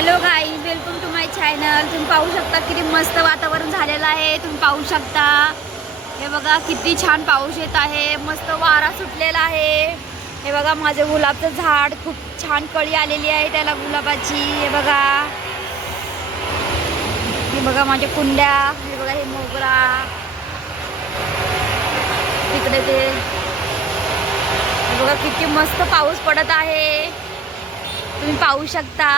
Hello guys, welcome to my channel. तुम्ही पाहू शकता किती मस्त वातावरण झालेलं आहे। तुम्ही पाहू शकता, हे बघा किती छान पाऊस येत आहे, मस्त वारा सुटलेला आहे। हे बघा माझे गुलाबचं झाड, खूप छान कळी आलेली आहे त्याला गुलाबाची। हे बघा माझ्या कुंड्या, हे बघा हे मोगरा तिकडे ते, हे बघा किती मस्त पाऊस पडत आहे। तुम्ही पाहू शकता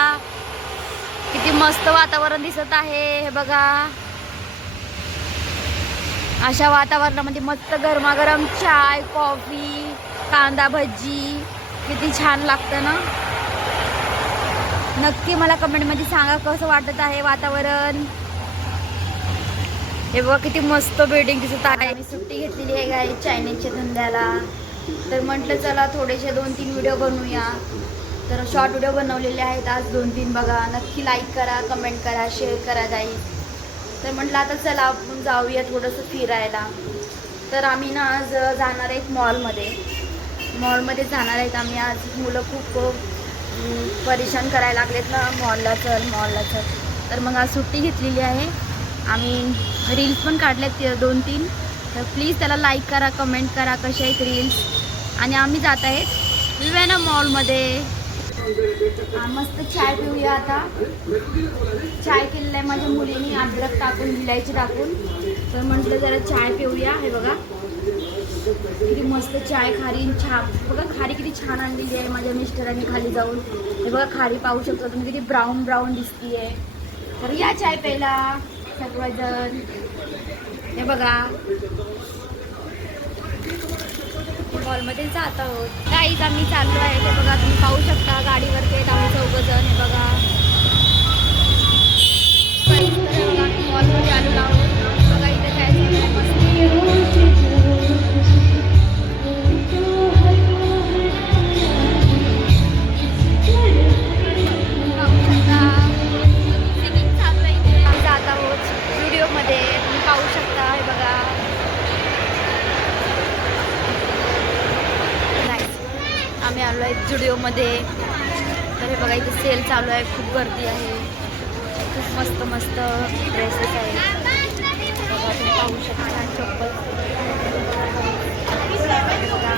किती मस्त वातावरण दिसत आहे। हे बघा अशा वातावरणामध्ये मस्त गरमागरम चाय, कॉफी, कांदा भजी किती छान लागतं ना। नक्की मला कमेंटमध्ये सांगा कसं वाटत आहे वातावरण। हे बघा किती मस्त बिल्डिंग दिसत आहे। मी सुट्टी घेतलेली आहे गाई चायनीजच्या धंद्याला, तर म्हटलं चला थोडेसे 2-3 व्हिडिओ बनवूया। तर शॉर्ट व्हिडिओ बनवलेले आहेत आज 2-3, बघा नक्की लाईक करा, कमेंट करा, शेअर करा गाईज। तर म्हटलं आता चला आपण जाऊया थोडंसं फिरायला। तर आम्ही ना आज जाणार आहेत मॉलमध्ये जाणार आहेत आम्ही आज। मुलं खूप परेशान करायला लागलेत ना, मॉलला चल। तर मग आज सुट्टी घेतलेली आहे आम्ही। रील्स पण काढल्यात 2-3, तर प्लीज त्याला लाईक करा, कमेंट करा कसे आहेत रील्स। आणि आम्ही जात आहेत विवेना मॉलमध्ये। मस्त चाय पिऊया आता। चाय केलेला आहे माझ्या मुलीने अद्रक टाकून, इलायची टाकून, तर म्हटलं जरा चाय पिऊया। हे बघा किती मस्त चाय, खारी छाप बघा, खारी किती छान आणलेली आहे माझ्या मिस्टरांनी खाली जाऊन। हे बघा खारी पाहू शकता तुम्ही किती ब्राऊन ब्राऊन दिसतीये। तर या चाय प्यायला सर्वजण। हे बघा मॉलमध्ये जात आहोत गाईज, आम्ही चाललो आहे। ते बघा तुम्ही पाहू शकता गाडीवरती आहेत आम्ही 4 जण। हे बघा आम्ही मॉलमध्ये आलेलो आहोत। बघा इथे काय झालं मस्त जात आहोत स्टुडिओमध्ये, तुम्ही पाहू शकता। हे बघा आम्ही आलो आहे स्टुडिओमध्ये। तर हे बघा इथे सेल चालू आहे, खूप गर्दी आहे, खूप मस्त मस्त ड्रेसेस आहेत। बघा तुम्ही पाहू शकता चप्पल, बघा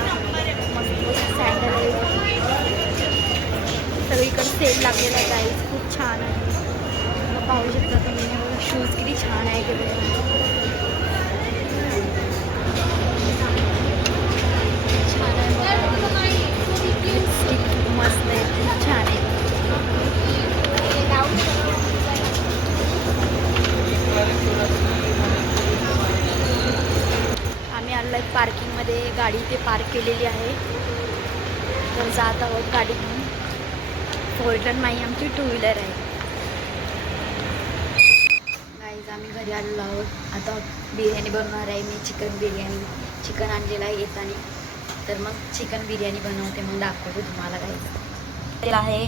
मस्त मस्त सँडल आहे, सगळीकडे सेल लागलेला आहे गाईज, खूप छान आहे। पाहू शकता तुम्ही, शूज किती छान आहे ते छान आहे। लिपस्टिक मस्त आहे, खूप छान आहे। आम्ही आलो आहे पार्किंगमध्ये, गाडी इथे पार्क केलेली आहे। तर जात आहोत गाडी घेऊन। 4 व्हीलर नाही, आमची 2 व्हीलर आहे गाईज। आम्ही घरी आलेलो आहोत, आता बिर्याणी बनवणार आहे मी, चिकन बिर्याणी। चिकन आणलेलं आहे येताना, तर मग चिकन बिर्याणी बनवते, मग दाखवते तुम्हाला गाईज। आहे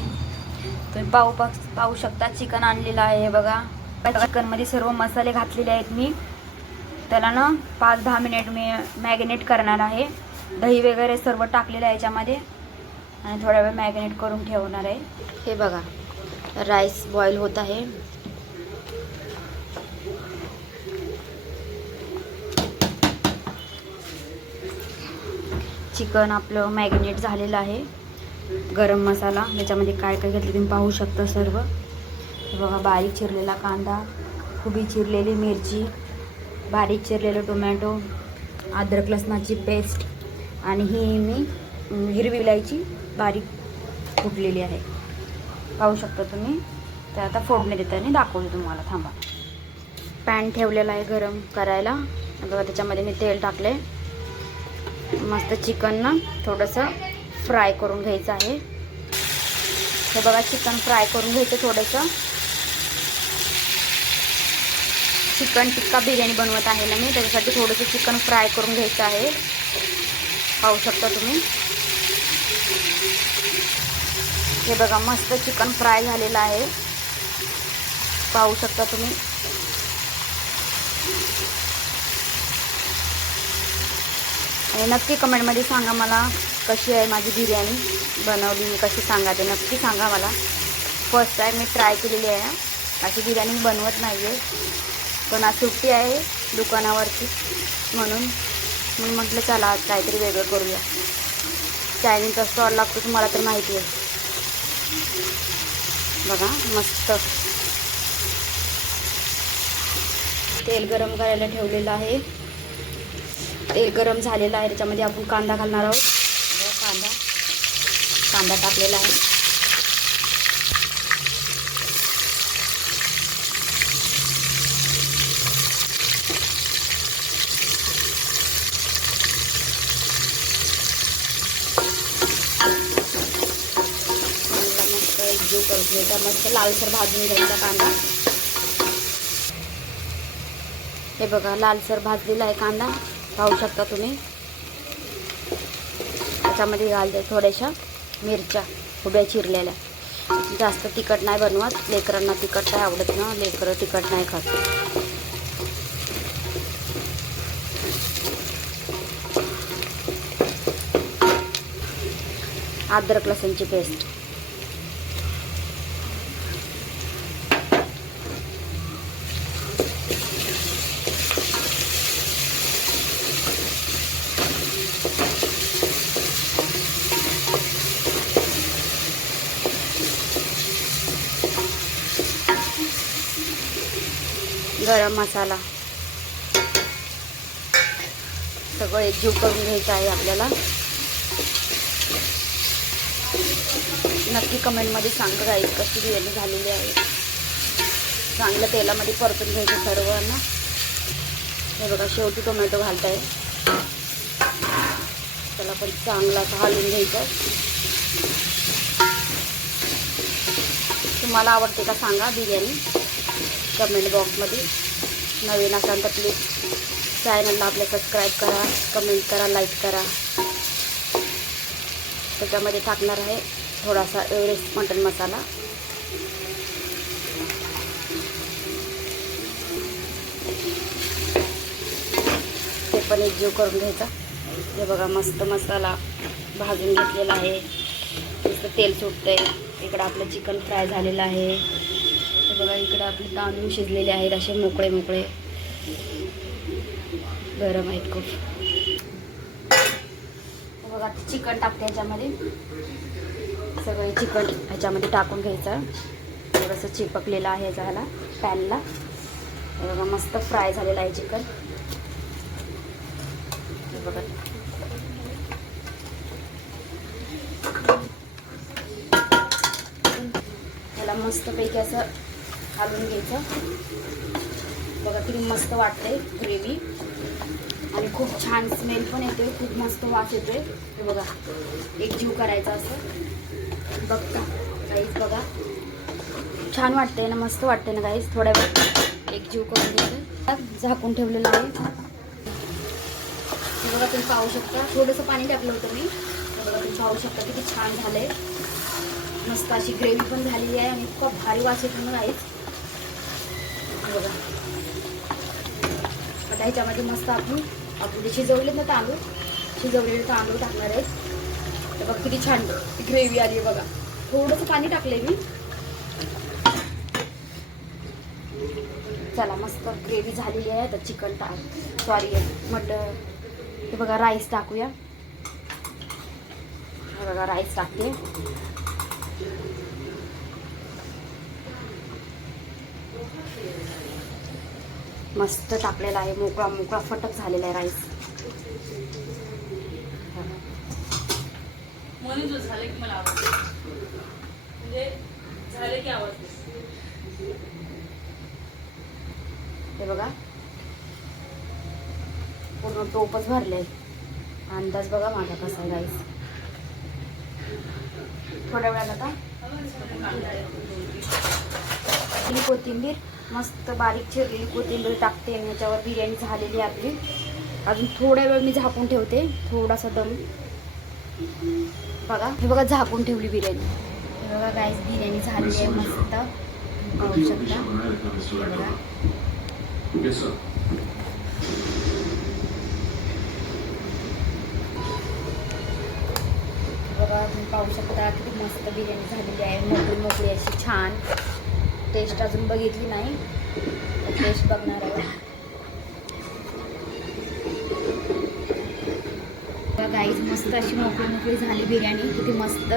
तुम्ही पाहू शकता चिकन आणलेलं आहे। हे बघा चिकनमध्ये सर्व मसाले घातलेले आहेत मी, त्याला ना 5-10 मिनिट मी मॅरिनेट करणार आहे। दही वगैरे सर्व टाकलेलं आहे याच्यामध्ये, आणि थोडा वेळ मॅरिनेट करून ठेवणार आहे। हे बघा राईस बॉईल होत आहे। चिकन आपलं मॅरिनेट झालेलं आहे। गरम मसाला याच्यामध्ये काय काय घेतलं तुम्ही पाहू शकता सर्व। हे बघा बारीक चिरलेला कांदा, उभी चिरलेली मिरची, बारीक चिरलेलं टोमॅटो, अद्रक लसणाची पेस्ट, आणि ही मी हिरवी इलायची बारीक कुटलेली आहे, पाहू शकता तुम्ही। तर आता फोडणी देताना दाखवते तुम्हाला, थांबा। पॅन ठेवलेला आहे गरम करायला, बघा त्याच्यामध्ये मी तेल टाकले। मस्त चिकन ना थोडंसं फ्राय करून घ्यायचं आहे। हे बघा चिकन फ्राय करून घ्यायचं थोडंसं। चिकन टिक्का बिर्याणी बनवत आहे ना मी, त्याच्यासाठी थोडंसं चिकन फ्राय करून घ्यायचं आहे, पाहू शकता तुम्ही। हे बघा मस्त चिकन फ्राय झालेलं आहे, पाहू शकता तुम्ही। आणि नक्की कमेंटमध्ये सांगा मला कशी आहे माझी बिर्याणी बनवली मी, कशी सांगा ते नक्की सांगा मला। फर्स्ट टाईम मी ट्राय केलेली आहे. अशी बिर्याणी बनवत नाही आहे, पण आज सुट्टी आहे दुकानावरची म्हणून मी म्हटलं चला आज काहीतरी वेगळं करूया. चायनीजचा स्टॉल लागतो तुम्हाला तर माहिती आहे. बघा मस्त तेल गरम करायला ठेवलेलं आहे. तेल गरम झालेलं आहे, त्याच्यामध्ये आपण कांदा घालणार आहोत. कांदा टाकलेला आहे. जो करून घ्यायचा, मस्त लालसर भाजून घ्यायचा कांदा. हे बघा लालसर भाजलेला आहे कांदा, पाहू शकता तुम्ही. त्याच्यामध्ये घालते थोड्याशा मिरच्या उभ्या चिरलेल्या. जास्त तिखट नाही बनवत, लेकरांना तिखट नाही आवडत ना, लेकरं तिखट नाही खात. अद्रक लसूणची पेस्ट. गरम मसाला सगळं एकजीव करून घ्यायचं आहे आपल्याला. नक्की कमेंटमध्ये सांगा गाईस कशी बिर्याणी झालेली आहे. चांगलं तेलामध्ये परतून घ्यायचं सर्वांना. हे बघा शेवटी टोमॅटो घालताय. त्याला पण चांगला घालून घ्यायचं. तुम्हाला आवडते का सांगा बिर्याणी कमेंट बॉक्समध्ये. नवीन असाल तर प्लीज चॅनलला आपल्या सबस्क्राईब करा, कमेंट करा, लाईक करा. त्याच्यामध्ये टाकणार आहे थोडासा एव्हरेस्ट मटन मसाला. ते पण एकजीव करून घ्यायचा. हे बघा मस्त मसाला भाजून घेतलेला आहे. नुसतं तेल सुटतंय. इकडं आपलं चिकन फ्राय झालेलं आहे. बघा इकडे आपले तांदूळ शिजलेले आहेत, असे मोकळे मोकळे गरम आहेत खूप. बघा चिकन टाकते ह्याच्यामध्ये. सगळे चिकन ह्याच्यामध्ये टाकून घ्यायचं. थोडंसं चिपकलेलं आहे ह्याला पॅनला. हे बघा मस्त फ्राय झालेलं आहे चिकन. हे बघा ह्याला मस्तपैकी असं घालून घ्यायचं. बघा किती मस्त वाटतंय ग्रेव्ही आणि खूप छान स्मेल पण येते, खूप मस्त वास येतोय. हे बघा एकजीव करायचं असं. बघता गाईस बघा छान वाटतंय ना, मस्त वाटतंय ना गाईस. थोड्या वेळ एकजीव करून घ्यायचं. झाकून ठेवलेलं आहे. हे बघा तुम्ही पाहू शकता. थोडंसं पाणी टाकलं होतं मी. हे बघा तुम्ही पाहू शकता किती छान झालंय. मस्त अशी ग्रेव्ही पण झालेली आहे आणि खूप भारी वास येतो ना गाईस. बघा आता ह्याच्यामध्ये मस्त आपण जे शिजवलेत ना तांदूळ, शिजवलेले तांदूळ टाकणार आहेत. तर बघ किती छान ग्रेव्ही आली आहे बघा. थोडंसं पाणी टाकलंय मी. चला मस्त ग्रेव्ही झालेली आहे. तर चिकन मटन. हे बघा राईस टाकूया. हे बघा राईस टाकते. मस्त टाकलेला आहे. मोकळा मोकळा फटक झालेला आहे राईस. हे बघा पूर्ण टोपच भरले. अंदाज बघा माझा कसा आहे राईस. थोड्या वेळात आता कोथिंबीर, मस्त बारीक चिरलेली कोथिंबीर टाकते. याच्यावर बिर्याणी झालेली आपली. अजून थोड्या वेळ मी झाकून ठेवते. थोडासा दम बघा. हे बघा झाकून ठेवली बिर्याणी. हे बघा गाईस बिर्याणी झालेली आहे मस्त. पाहू शकता. बघा, तुम्ही पाहू शकता किती मस्त बिर्याणी झालेली आहे. मोकळी मोकळी अशी छान. टेस्ट अजून बघितली नाही, टेस्ट बघणार आहे. गाईज मस्त अशी मोकळी मोकळी झाली बिर्याणी, किती मस्त.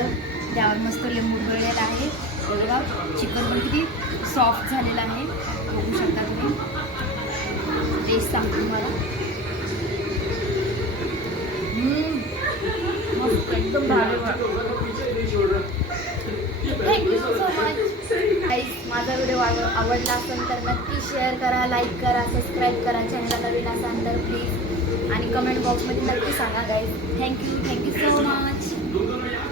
त्यावर मस्त लिंबू गळलेला आहे. बघा चिकन पण किती सॉफ्ट झालेलं आहे, बघू शकता तुम्ही. टेस्ट सांगतो तुम्हाला. मस्त एकदम भारी. Thank you so much guys. माझा व्हिडिओ आवडला असेल तर नक्की शेअर करा, लाईक करा, सबस्क्राईब करा. चॅनलला नवीन असाल तर प्लीज, आणि कमेंट बॉक्समध्ये नक्की सांगा गाईज. Thank you so much.